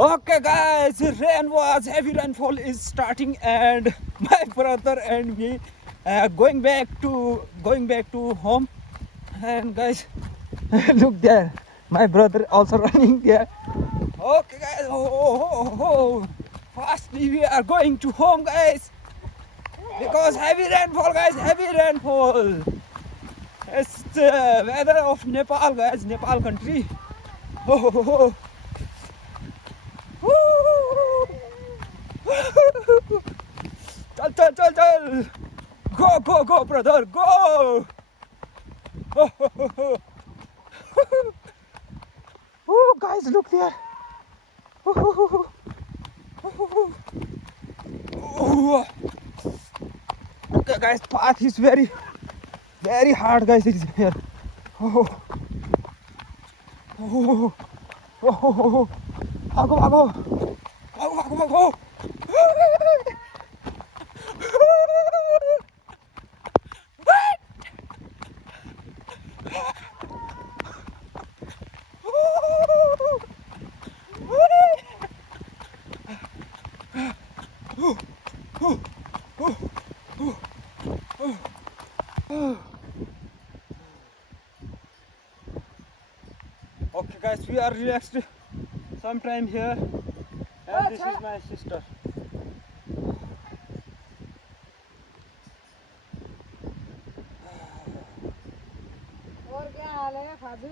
Okay, guys, heavy rainfall is starting, and my brother and me going back to home. And guys, look there, my brother also running there. Okay, guys, fastly we are going to home, guys, because heavy rainfall, guys, heavy rainfall. It's the weather of Nepal, guys, Nepal country. Oh, चल चल चल चल go brother go. Oh guys, look there. Okay guys, path is very hard, guys. It is here. Oh, oh, oh, भागो भागो भागो भागो भागो. Okay guys, we are relaxed sometime here, and this is my sister. और क्या हाल है फाजू?